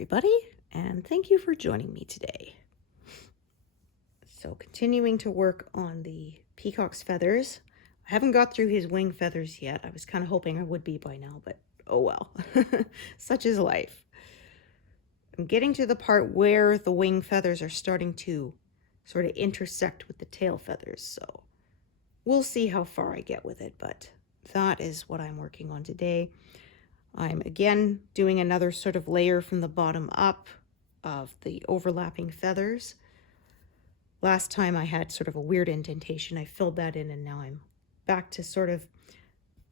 everybody, and thank you for joining me today. So continuing to work on the peacock's feathers. I haven't got through his wing feathers yet. I was kind of hoping I would be by now, but oh well. Such is life. I'm getting to the part where the wing feathers are starting to sort of intersect with the tail feathers, so we'll see how far I get with it, but that is what I'm working on today. I'm again doing another sort of layer from the bottom up of the overlapping feathers. Last time I had sort of a weird indentation. I filled that in, and now I'm back to sort of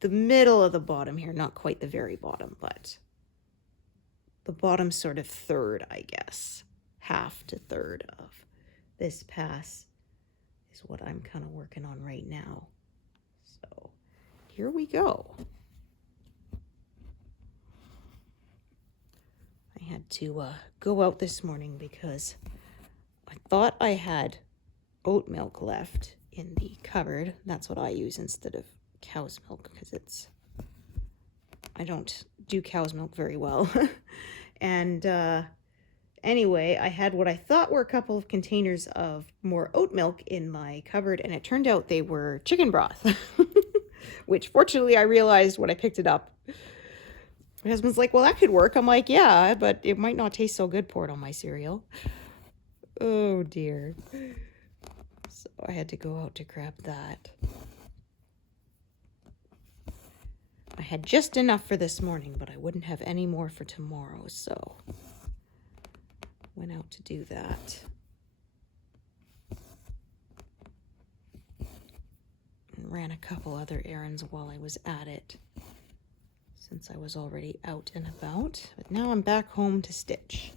the middle of the bottom here. Not quite the very bottom, but the bottom sort of third, I guess. Half to third of this pass is what I'm kind of working on right now. So here we go. I had to go out this morning because I thought I had oat milk left in the cupboard. That's what I use instead of cow's milk because I don't do cow's milk very well. And anyway, I had what I thought were a couple of containers of more oat milk in my cupboard, and it turned out they were chicken broth, which fortunately I realized when I picked it up. My husband's like, well, that could work. I'm like, yeah, but it might not taste so good poured on my cereal. Oh, dear. So I had to go out to grab that. I had just enough for this morning, but I wouldn't have any more for tomorrow, so went out to do that. And ran a couple other errands while I was at it, since I was already out and about. But now I'm back home to stitch.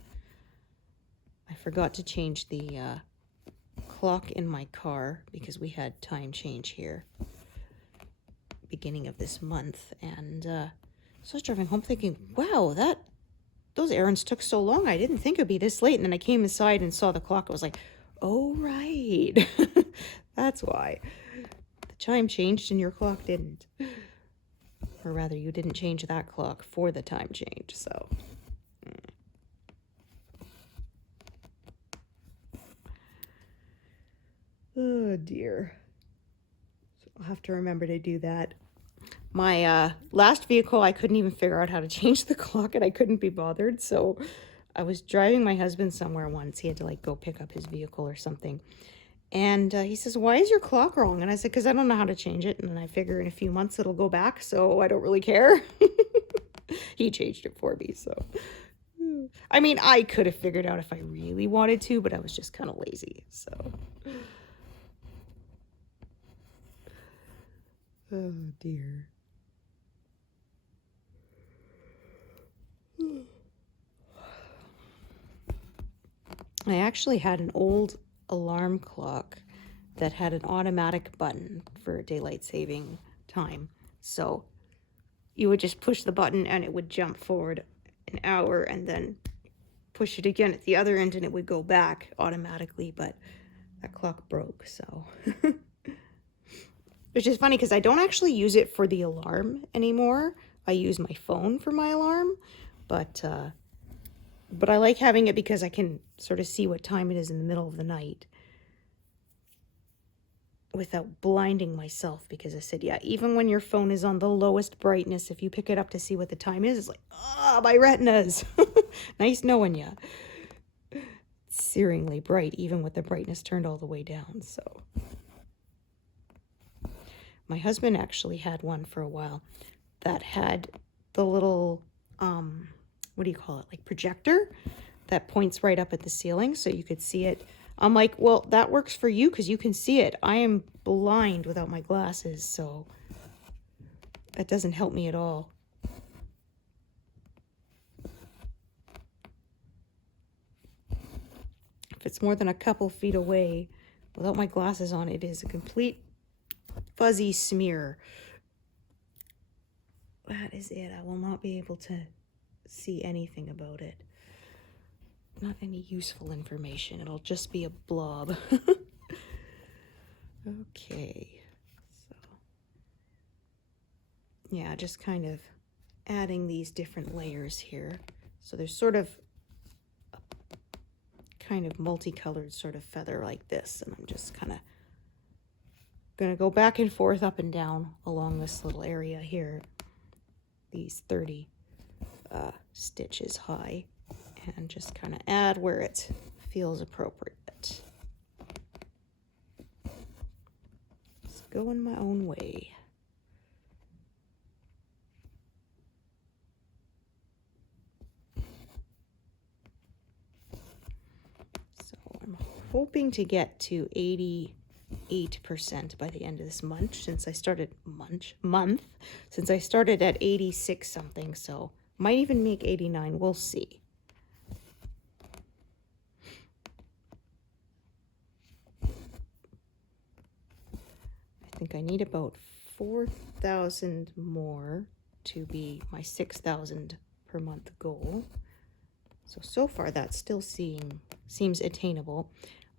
I forgot to change the clock in my car because we had time change here beginning of this month, and so I was driving home thinking, wow, those errands took so long. I didn't think it would be this late. And then I came inside and saw the clock. I was like, oh, right. That's why. The chime changed and your clock didn't. Or rather, you didn't change that clock for the time change, so. Oh, dear. So I'll have to remember to do that. My last vehicle, I couldn't even figure out how to change the clock, and I couldn't be bothered, so I was driving my husband somewhere once. He had to, like, go pick up his vehicle or something. And he says, why is your clock wrong? And I said, because I don't know how to change it. And then I figure in a few months it'll go back, so I don't really care. He changed it for me, so. I mean, I could have figured out if I really wanted to, but I was just kind of lazy, so. Oh, dear. I actually had an old alarm clock that had an automatic button for daylight saving time. So you would just push the button and it would jump forward an hour and then push it again at the other end and it would go back automatically, but that clock broke, so. Which is funny because I don't actually use it for the alarm anymore. I use my phone for my alarm, but I like having it because I can sort of see what time it is in the middle of the night without blinding myself, because I said, yeah, even when your phone is on the lowest brightness, if you pick it up to see what the time is, it's like, ah, my retinas. Nice knowing ya. It's searingly bright, even with the brightness turned all the way down, so. My husband actually had one for a while that had the little, what do you call it, like projector that points right up at the ceiling so you could see it. I'm like, well, that works for you because you can see it. I am blind without my glasses, so that doesn't help me at all. If it's more than a couple feet away without my glasses on, it is a complete fuzzy smear. That is it. I will not be able to see anything about it. Not any useful information. It'll just be a blob. Okay. So, yeah, just kind of adding these different layers here. So there's sort of kind of multicolored sort of feather like this, and I'm just kind of going to go back and forth, up and down along this little area here, these 30 stitches high, and just kind of add where it feels appropriate. Just going my own way. So I'm hoping to get to 88% by the end of this month, since I started since I started at 86 something, so might even make 89. We'll see. I think I need about 4,000 more to be my 6,000 per month goal. So far that still seems attainable.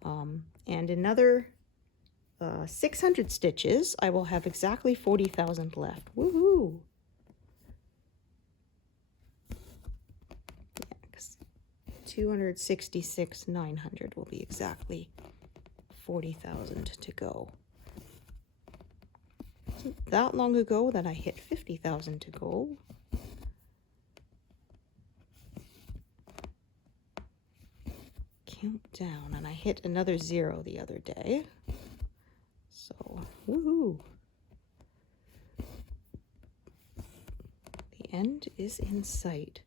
And another 600 stitches, I will have exactly 40,000 left. Woohoo! Yeah, 'cause 266,900 will be exactly 40,000 to go. Wasn't that long ago that I hit 50,000 to go. Countdown, and I hit another 0 the other day. So, woohoo! The end is in sight.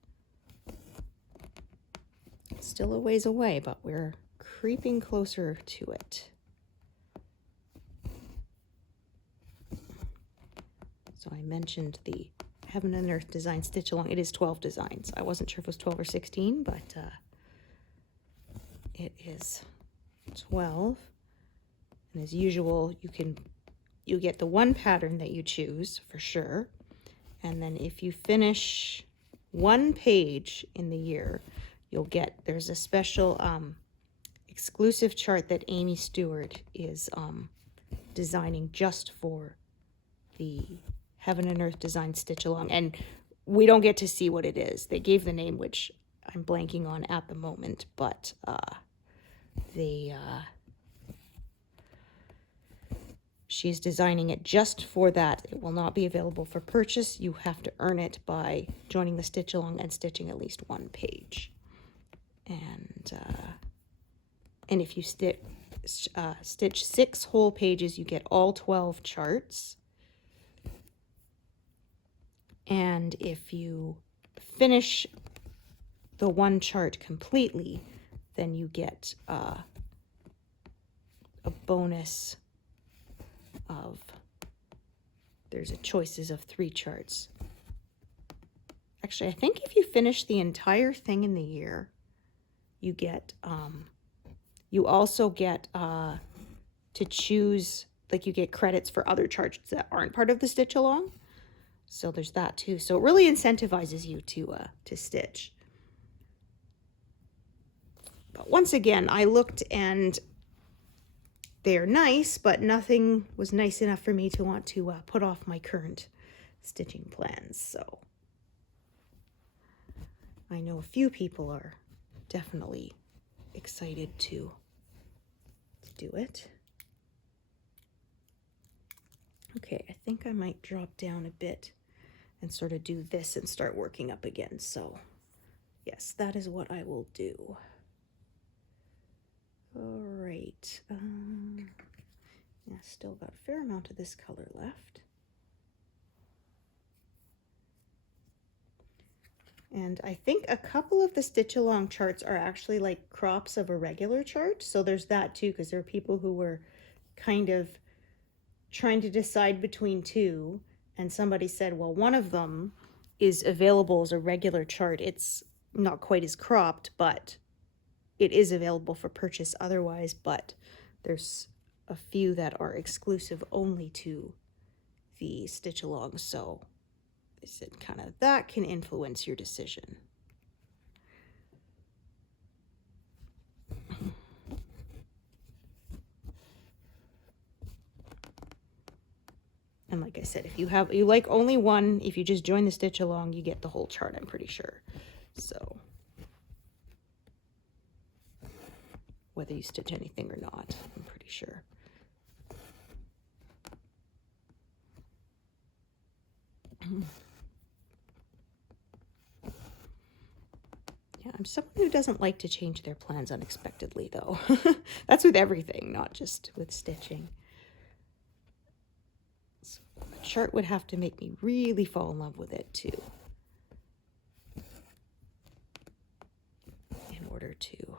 It's still a ways away, but we're creeping closer to it. So I mentioned the Heaven and Earth design stitch along. It is 12 designs. I wasn't sure if it was 12 or 16, but it is 12. And as usual, you get the one pattern that you choose for sure. And then if you finish one page in the year, there's a special exclusive chart that Amy Stewart is designing just for the Heaven and Earth design stitch along. And we don't get to see what it is. They gave the name, which I'm blanking on at the moment, but she's designing it just for that. It will not be available for purchase. You have to earn it by joining the stitch along and stitching at least one page. And if you stitch 6 whole pages, you get all 12 charts. And if you finish the one chart completely, then you get a bonus of, there's a choices of 3 charts. Actually, I think if you finish the entire thing in the year, you get, you also get to choose, like you get credits for other charts that aren't part of the stitch along. So there's that too. So it really incentivizes you to stitch. But once again, I looked and they're nice, but nothing was nice enough for me to want to put off my current stitching plans. So I know a few people are definitely excited to do it. Okay, I think I might drop down a bit and sort of do this and start working up again. So yes, that is what I will do. All right. Yeah, still got a fair amount of this color left. And I think a couple of the stitch along charts are actually like crops of a regular chart. So there's that too, because there are people who were kind of trying to decide between two, and somebody said, well, one of them is available as a regular chart. It's not quite as cropped, but it is available for purchase otherwise. But there's a few that are exclusive only to the stitch along. So they said kind of that can influence your decision. And like I said, if you like only one, if you just join the stitch along, you get the whole chart, I'm pretty sure. So whether you stitch anything or not, I'm pretty sure. Yeah, I'm someone who doesn't like to change their plans unexpectedly, though. That's with everything, not just with stitching. So a chart would have to make me really fall in love with it, too, in order to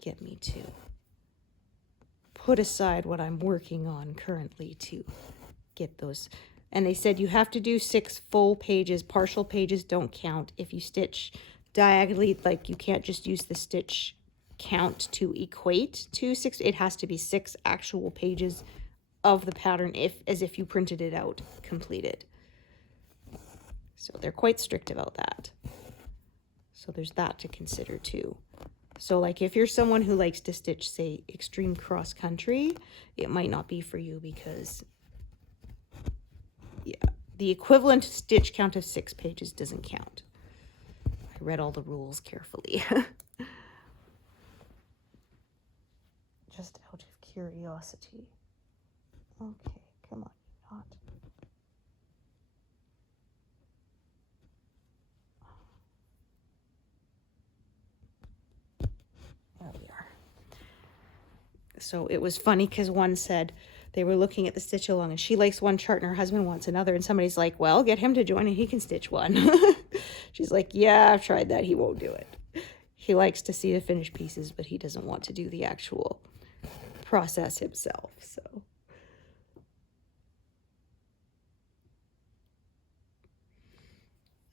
get me to put aside what I'm working on currently to get those. And they said you have to do 6 full pages. Partial pages don't count. If you stitch diagonally, like, you can't just use the stitch count to equate to 6. It has to be 6 actual pages of the pattern, as if you printed it out completed. So they're quite strict about that. So there's that to consider too. So like if you're someone who likes to stitch, say, extreme cross country, it might not be for you, because yeah, the equivalent stitch count of 6 pages doesn't count. I read all the rules carefully. Just out of curiosity. Okay, come on, not. There we are. So it was funny because one said they were looking at the stitch along and she likes one chart and her husband wants another, and somebody's like, well, get him to join and he can stitch one. She's like, yeah, I've tried that. He won't do it. He likes to see the finished pieces, but he doesn't want to do the actual process himself. So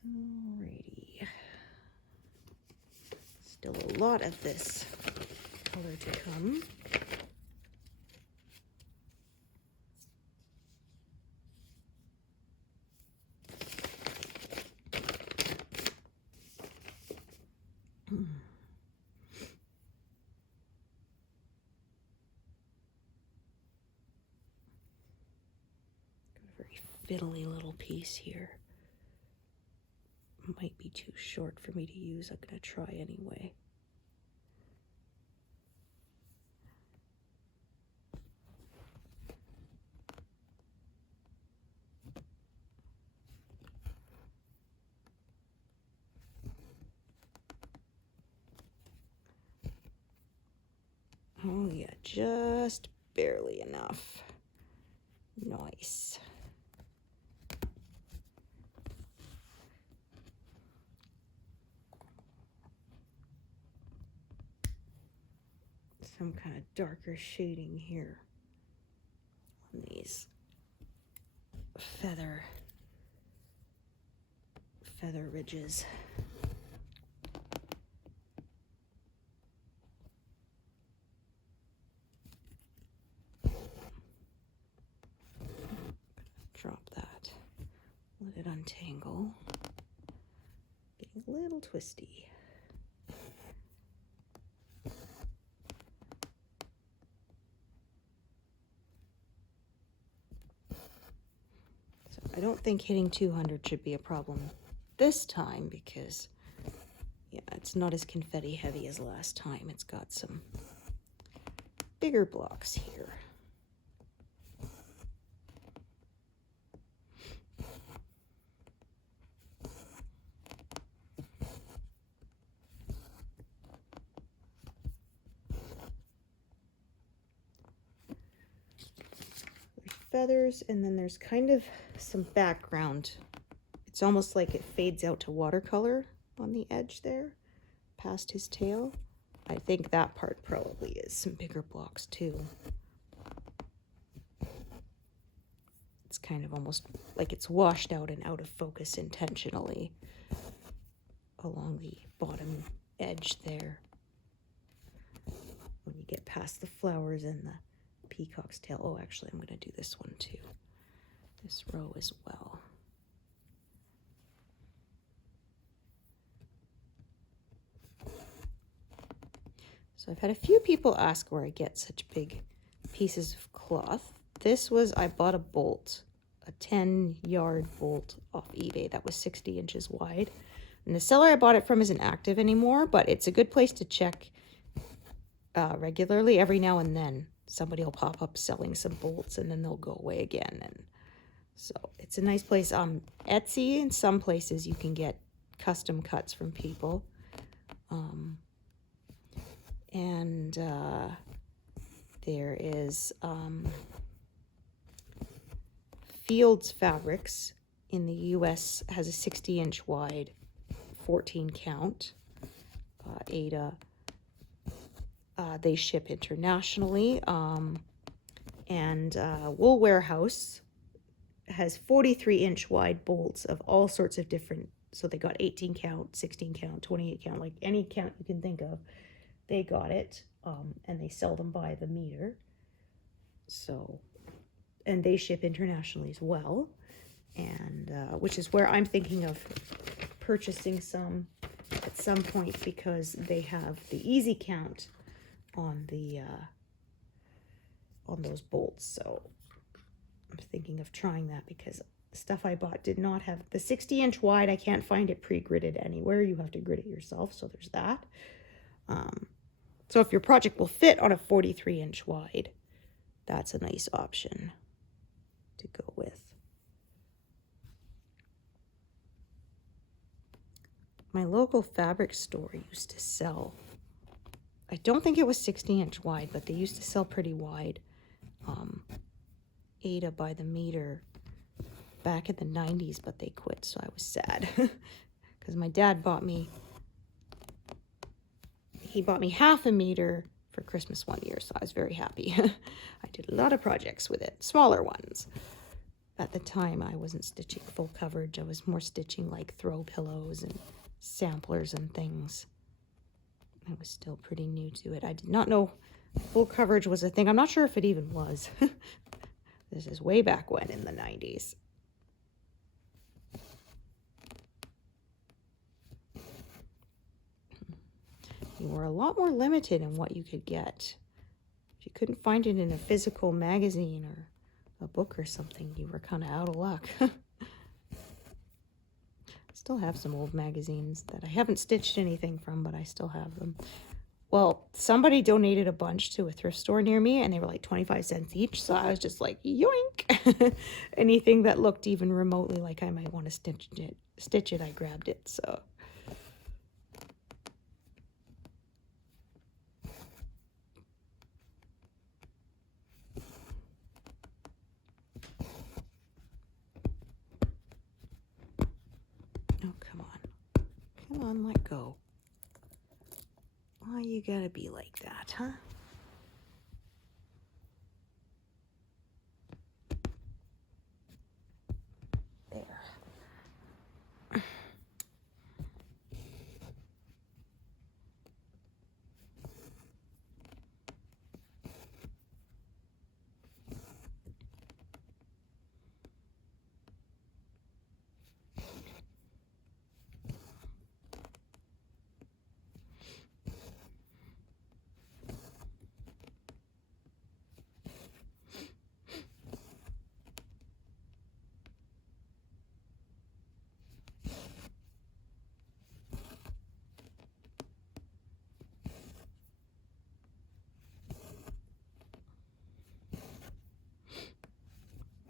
alrighty. Still a lot of this color to come. Fiddly little piece here. Might be too short for me to use. I'm going to try anyway. Oh yeah, just barely enough. Nice. Some kind of darker shading here on these feather ridges. Drop that. Let it untangle. Getting a little twisty. I don't think hitting 200 should be a problem this time, because yeah, it's not as confetti heavy as last time. It's got some bigger blocks here. Feathers, and then there's kind of some background. It's almost like it fades out to watercolor on the edge there past his tail. I think that part probably is some bigger blocks too. It's kind of almost like it's washed out and out of focus intentionally along the bottom edge there when you get past the flowers and the peacock's tail. Oh, actually, I'm going to do this one too. This row as well. So I've had a few people ask where I get such big pieces of cloth. This was, I bought a bolt, a 10-yard bolt off eBay that was 60 inches wide. And the seller I bought it from isn't active anymore, but it's a good place to check regularly. Every now and then somebody will pop up selling some bolts, and then they'll go away again. And so it's a nice place. Etsy, in some places you can get custom cuts from people. There is Fields Fabrics in the US has a 60-inch wide 14 count. Aida, they ship internationally. Wool Warehouse has 43-inch wide bolts of all sorts of different, so they got 18 count, 16 count, 28 count, like any count you can think of, they got it. And they sell them by the meter. So, and they ship internationally as well. And which is where I'm thinking of purchasing some at some point, because they have the easy count on the on those bolts. So I'm thinking of trying that, because the stuff I bought did not have the 60-inch wide. I can't find it pre-gridded anywhere. You have to grid it yourself. So there's that. So if your project will fit on a 43-inch wide, that's a nice option to go with. My local fabric store used to sell, I don't think it was 60-inch wide, but they used to sell pretty wide Aida by the meter back in the 90s, but they quit, so I was sad. Because my dad bought me, he bought me half a meter for Christmas one year, so I was very happy. I did a lot of projects with it, smaller ones. At the time, I wasn't stitching full coverage. I was more stitching like throw pillows and samplers and things. I was still pretty new to it. I did not know full coverage was a thing. I'm not sure if it even was. This is way back when, in the 90s. You were a lot more limited in what you could get. If you couldn't find it in a physical magazine or a book or something, you were kind of out of luck. I still have some old magazines that I haven't stitched anything from, but I still have them. Well, somebody donated a bunch to a thrift store near me, and they were like 25 cents each, so I was just like, yoink! Anything that looked even remotely like I might want to stitch it, I grabbed it, so... Oh, come on. Come on, let go. Why you gotta be like that, huh? There.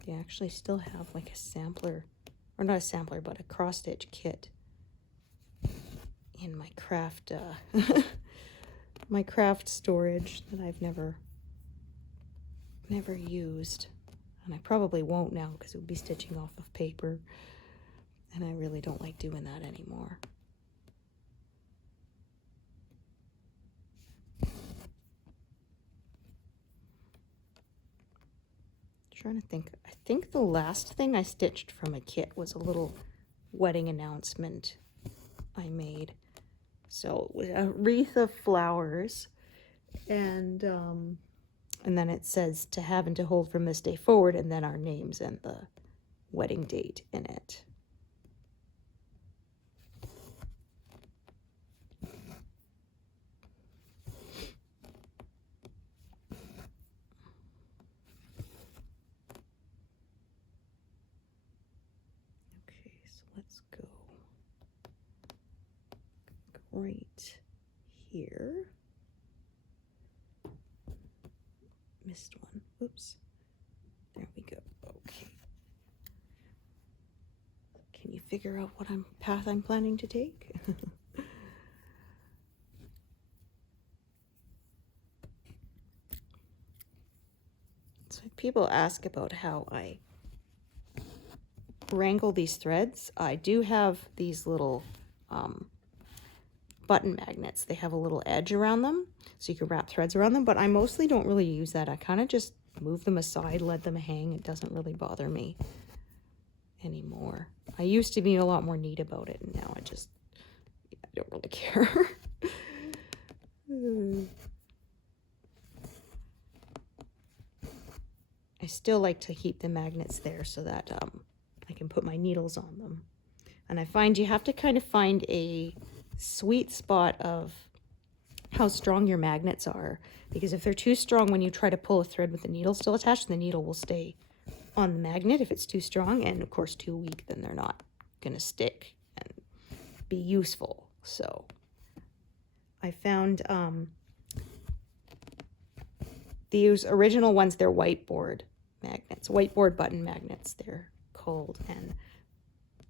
They actually still have like a sampler, or not a sampler, but a cross stitch kit in my craft my craft storage that I've never used, and I probably won't now because it would be stitching off of paper, and I really don't like doing that anymore. Trying to think. I think the last thing I stitched from a kit was a little wedding announcement I made. So it was a wreath of flowers, and then it says to have and to hold from this day forward, and then our names and the wedding date in it. Okay, so let's go. right here. Missed one. Oops. There we go. Okay. Can you figure out what path I'm planning to take? So people ask about how I wrangle these threads. I do have these little button magnets. They have a little edge around them, so you can wrap threads around them, but I mostly don't really use that. I kind of just move them aside, let them hang. It doesn't really bother me anymore. I used to be a lot more neat about it, and now I don't really care. I still like to keep the magnets there so that I can put my needles on them. And I find you have to kind of find a sweet spot of how strong your magnets are, because if they're too strong when you try to pull a thread with the needle still attached, the needle will stay on the magnet if it's too strong, and of course too weak, then they're not going to stick and be useful. So I found these original ones, they're whiteboard magnets, whiteboard button magnets they're called, and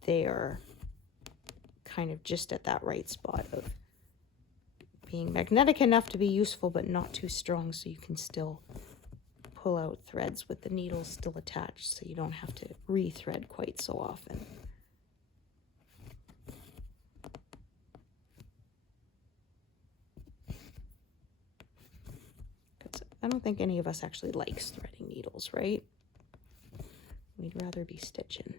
they are kind of just at that right spot of being magnetic enough to be useful but not too strong, so you can still pull out threads with the needles still attached, so you don't have to re-thread quite so often. I don't think any of us actually likes threading needles, right? We'd rather be stitching.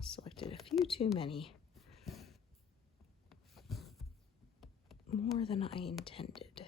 Selected a few too many. More than I intended.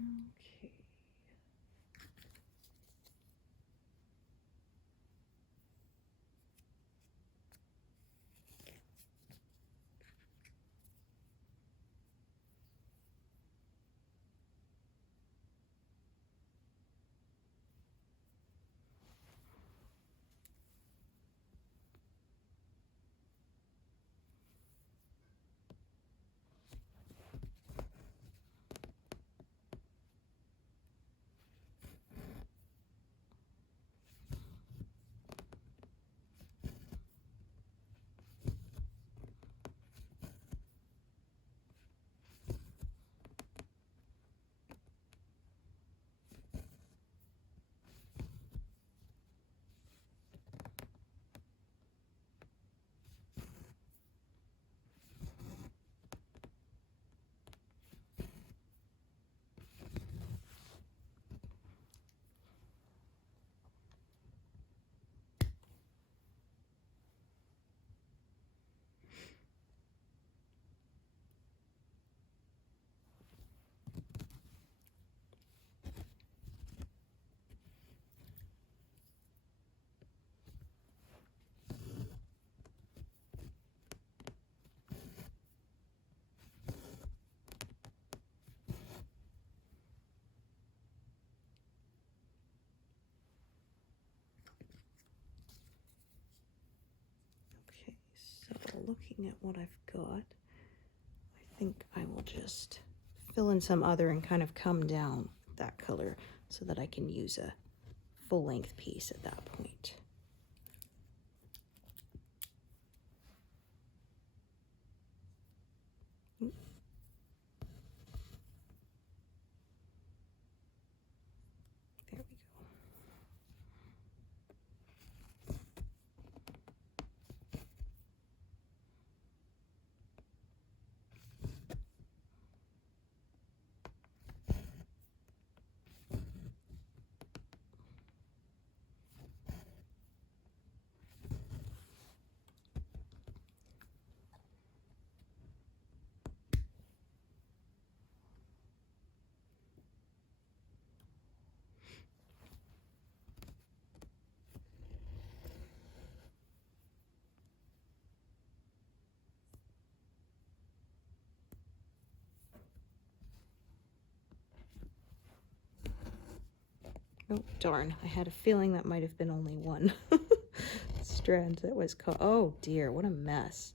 Okay. looking at what I've got, I think I will just fill in some other and kind of come down that color so that I can use a full-length piece at that point. There we go. Oh, darn. I had a feeling that might have been only one strand that was caught. Oh, dear. What a mess.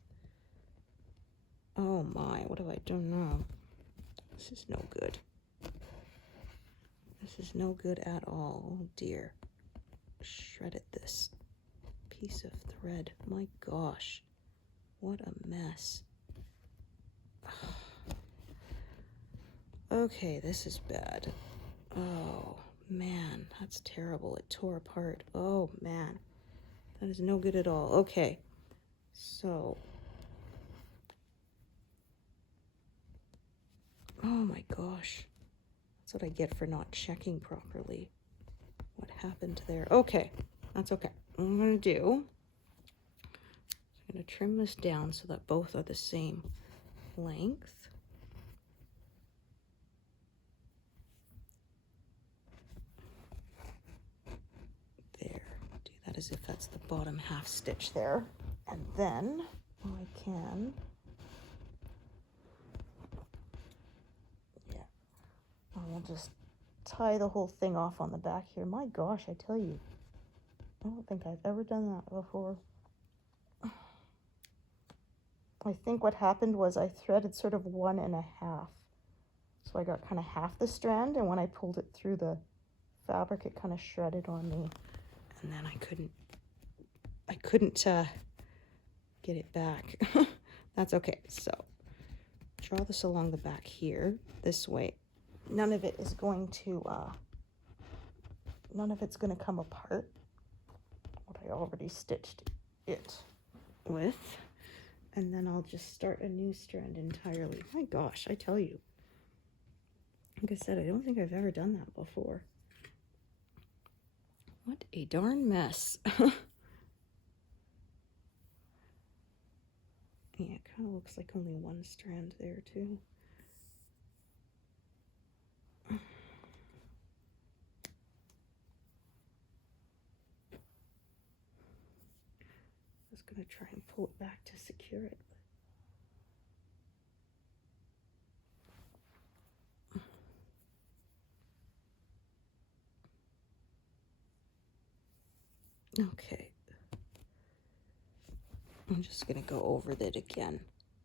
Oh, my. What have I done now? This is no good. This is no good at all. Oh, dear. Shredded this piece of thread. My gosh. What a mess. Okay, this is bad. Oh. Man, that's terrible. It tore apart. Oh, man. That is no good at all. Okay. So. Oh, my gosh. That's what I get for not checking properly what happened there. Okay. That's okay. What I'm going to do, I'm going to trim this down so that both are the same length. As if that's the bottom half stitch there. And then I can, I will just tie the whole thing off on the back here. My gosh, I tell you, I don't think I've ever done that before. I think what happened was I threaded sort of 1 1/2. So I got kind of half the strand, and when I pulled it through the fabric, it kind of shredded on me. And then I couldn't get it back. That's okay. So draw this along the back here, this way. None of it is going to, none of it's going to come apart. What I already stitched it with. And then I'll just start a new strand entirely. My gosh, I tell you. Like I said, I don't think I've ever done that before. What a darn mess. Yeah, it kind of looks like only one strand there, too. I was going to try and pull it back to secure it. Okay. I'm just going to go over it again,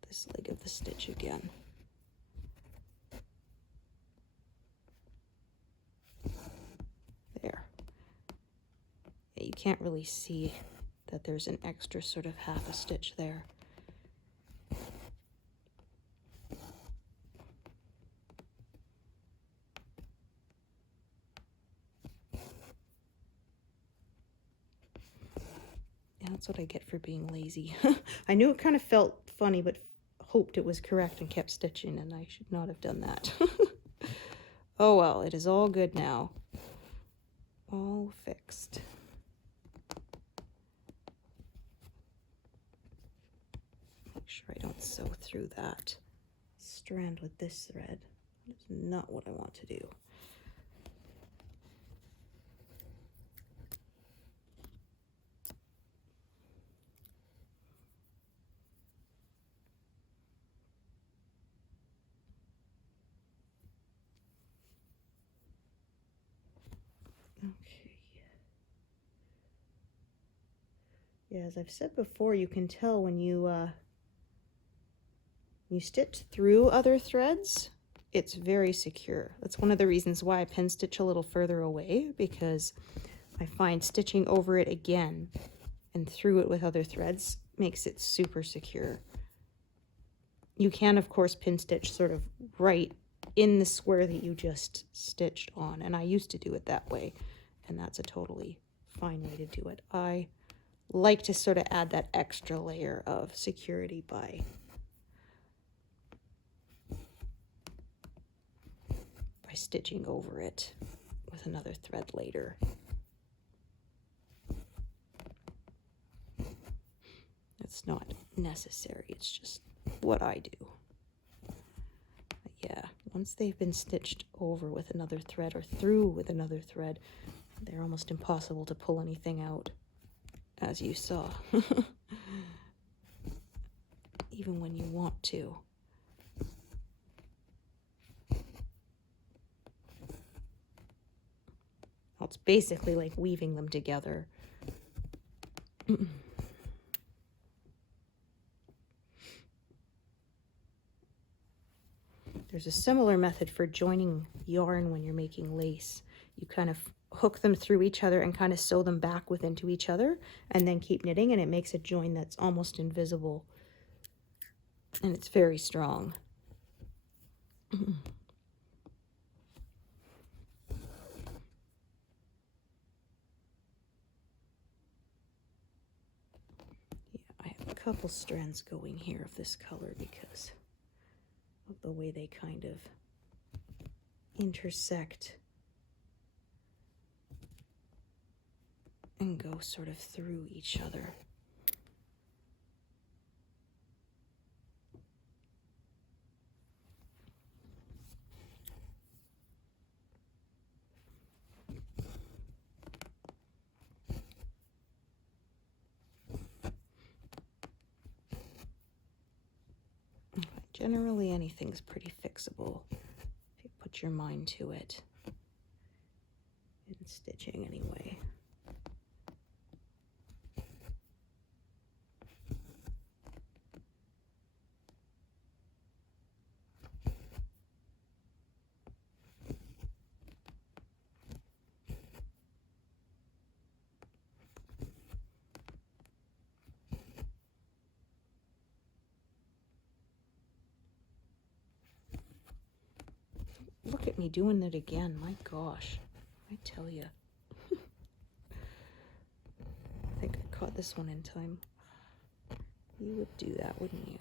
this leg of the stitch again. There. Yeah, you can't really see that there's an extra sort of half a stitch there. Yeah, that's what I get for being lazy. I knew it kind of felt funny, but hoped it was correct and kept stitching, and I should not have done that. Oh well, it is all good now. All fixed. Make sure I don't sew through that strand with this thread. That's not what I want to do. Okay. Yeah, as I've said before, you can tell when you You stitch through other threads, it's very secure. That's one of the reasons why I pin stitch a little further away, because I find stitching over it again and through it with other threads makes it super secure. You can, of course, pin stitch sort of right in the square that you just stitched on, and I used to do it that way, and that's a totally fine way to do it. I like to sort of add that extra layer of security by stitching over it with another thread later. It's not necessary, it's just what I do. But yeah, once they've been stitched over with another thread or through with another thread, they're almost impossible to pull anything out, as you saw. Even when you want to. Well, it's basically like weaving them together. There's a similar method for joining yarn when you're making lace. You kind of hook them through each other and kind of sew them back into each other and then keep knitting, and it makes a join that's almost invisible. And it's very strong. I have a couple strands going here of this color because of the way they kind of intersect and go sort of through each other. Generally, anything's pretty fixable if you put your mind to it. In stitching, anyway. Look at me doing it again. My gosh. I tell you. I think I caught this one in time. You would do that, wouldn't you?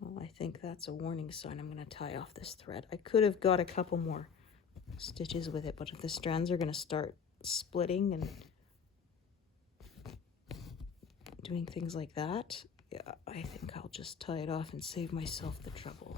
Well, I think that's a warning sign. I'm going to tie off this thread. I could have got a couple more stitches with it, but if the strands are going to start splitting and doing things like that, yeah, I think I'll just tie it off and save myself the trouble.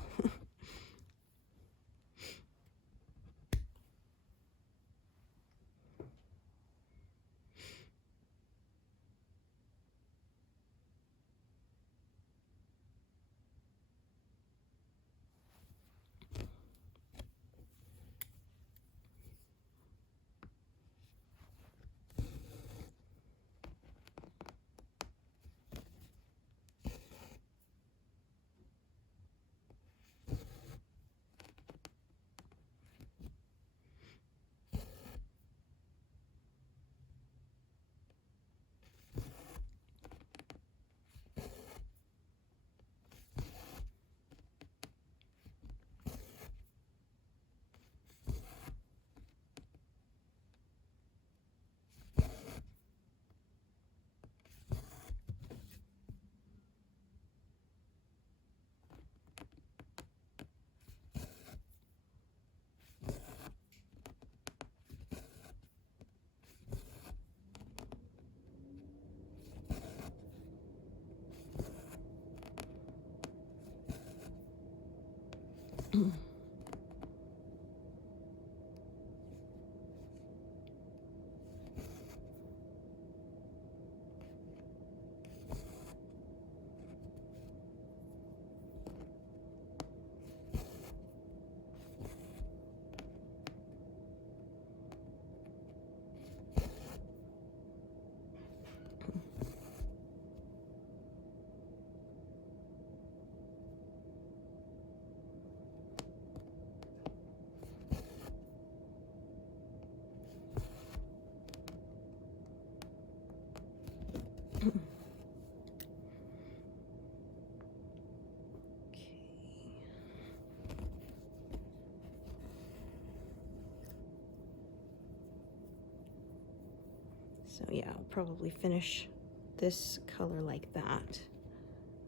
So yeah, I'll probably finish this color like that,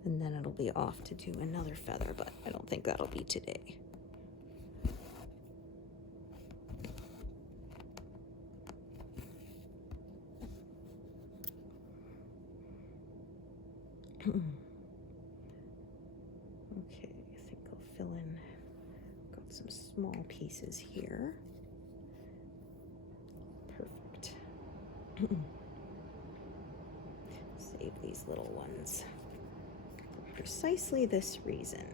and then it'll be off to do another feather, but I don't think that'll be today. Okay, I think I'll fill in, got some small pieces here. Perfect. Save these little ones for precisely this reason.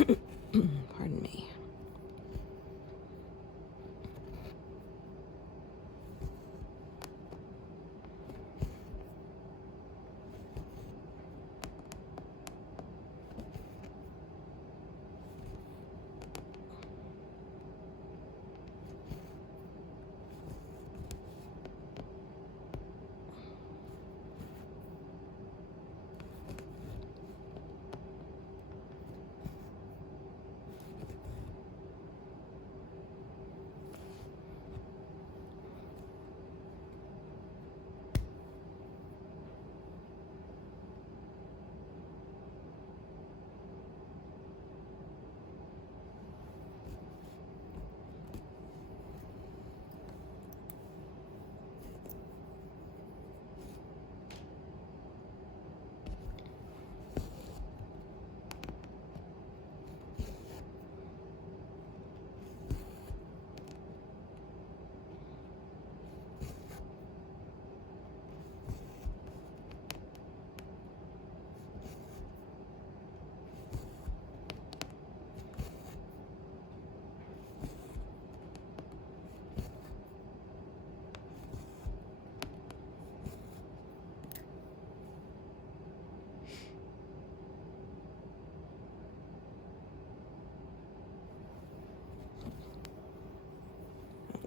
Pardon me.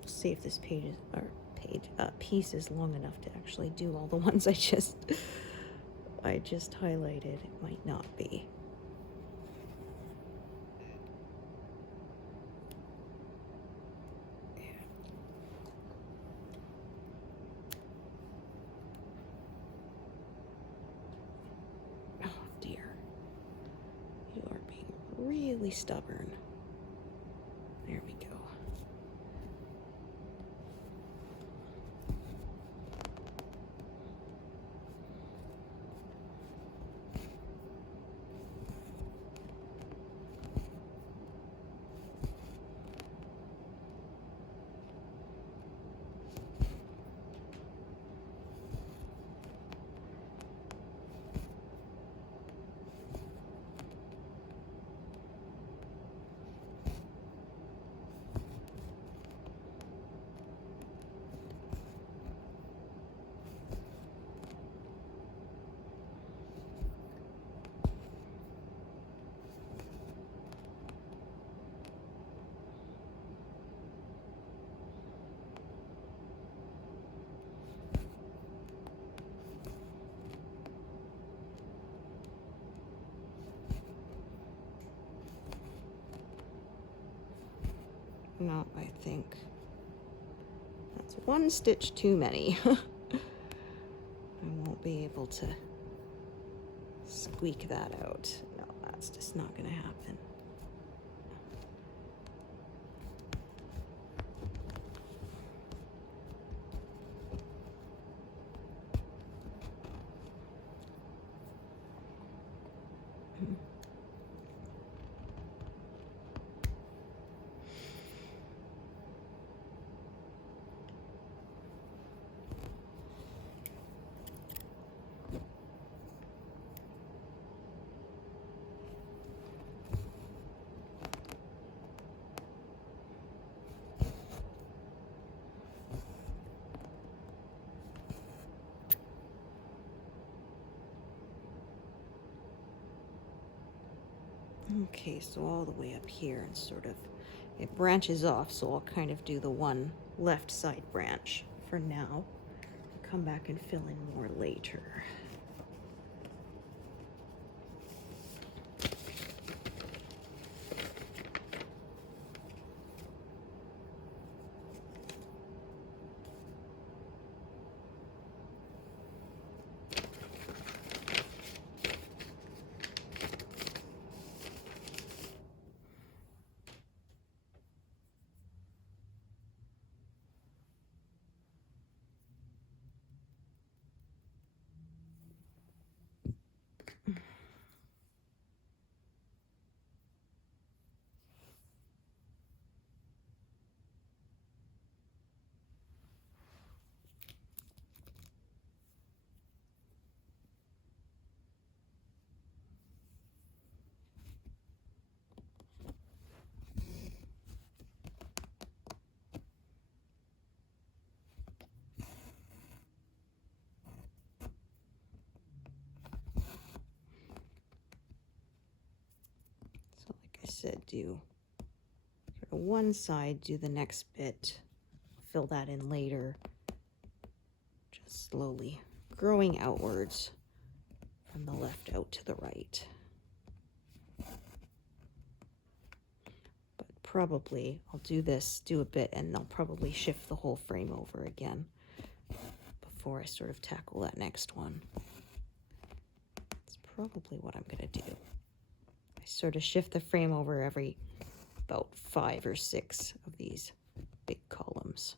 See if this piece is long enough to actually do all the ones I just highlighted. It might not be. Oh dear, you are being really stubborn. There we go. No, I think that's one stitch too many. I won't be able to squeak that out. No, that's just not going to happen. Okay, so all the way up here and sort of, it branches off, so I'll kind of do the one left side branch for now. Come back and fill in more later. I said, do sort of one side, do the next bit, fill that in later, just slowly growing outwards from the left out to the right. But probably I'll do this, do a bit, and I'll probably shift the whole frame over again before I sort of tackle that next one. That's probably what I'm going to do. I sort of shift the frame over every about 5 or 6 of these big columns.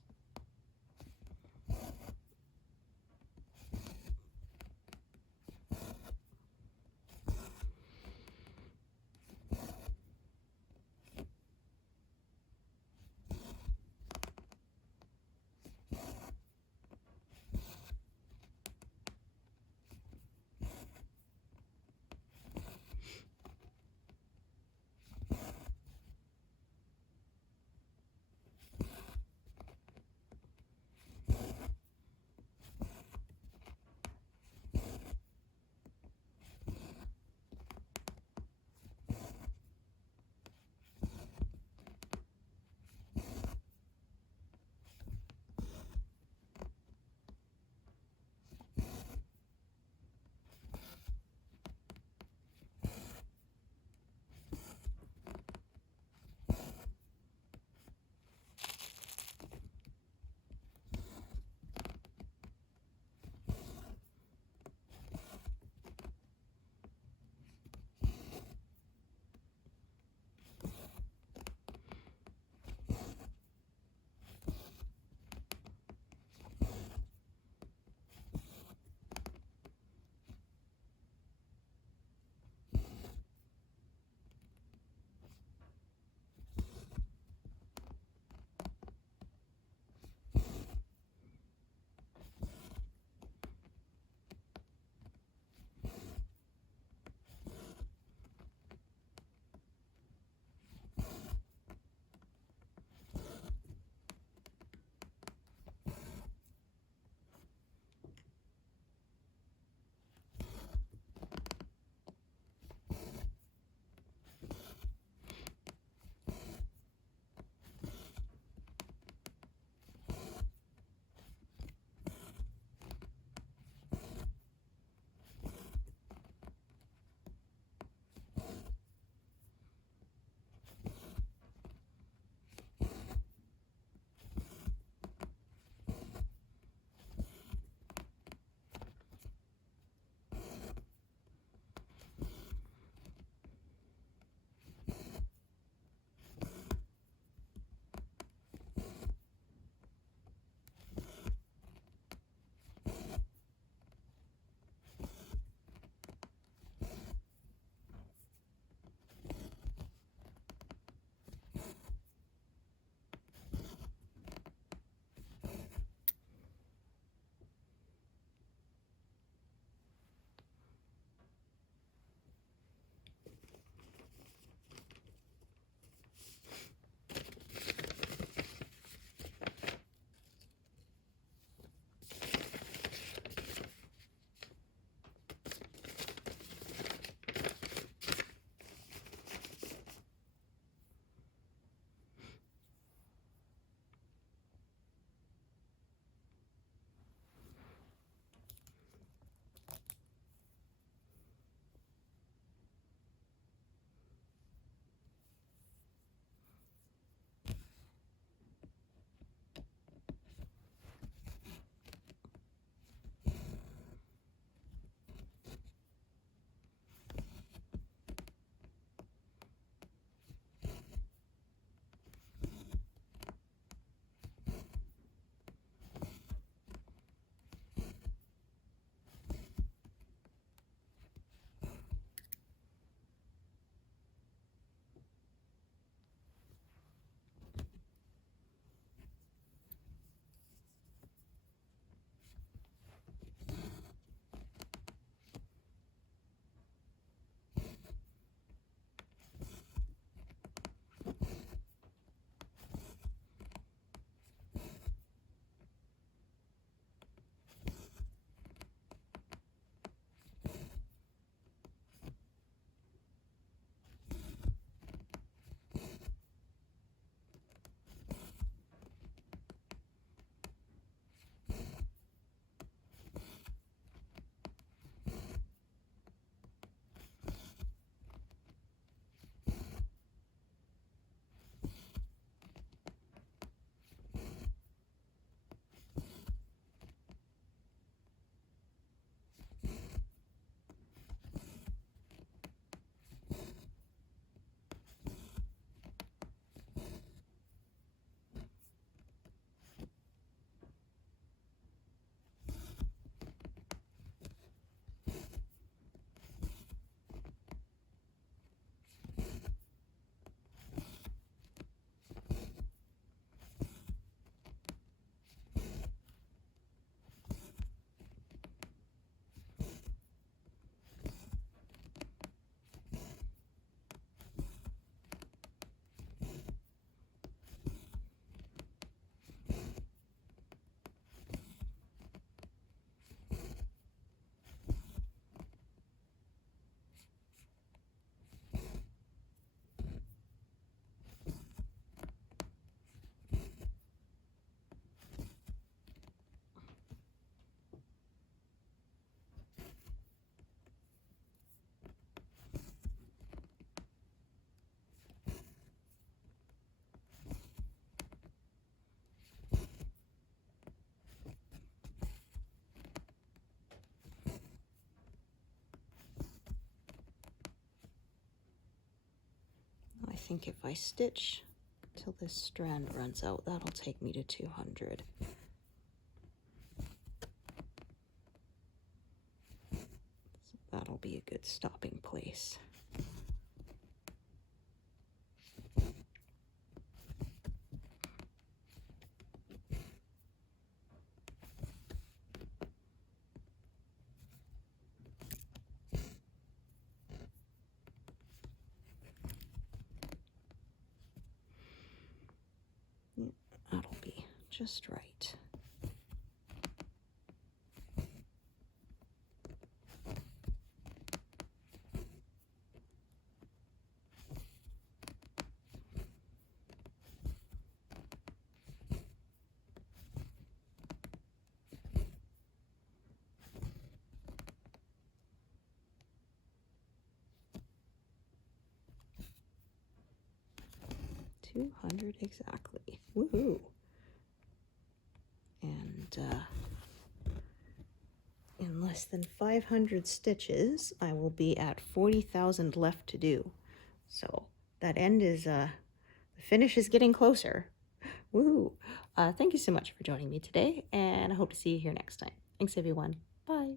think if I stitch till this strand runs out, that'll take me to 200. So that'll be a good stopping place. That'll be just right. $200 exactly. Woohoo! And in less than 500 stitches, I will be at 40,000 left to do. So that end is, the finish is getting closer. Woohoo! Thank you so much for joining me today, and I hope to see you here next time. Thanks, everyone. Bye.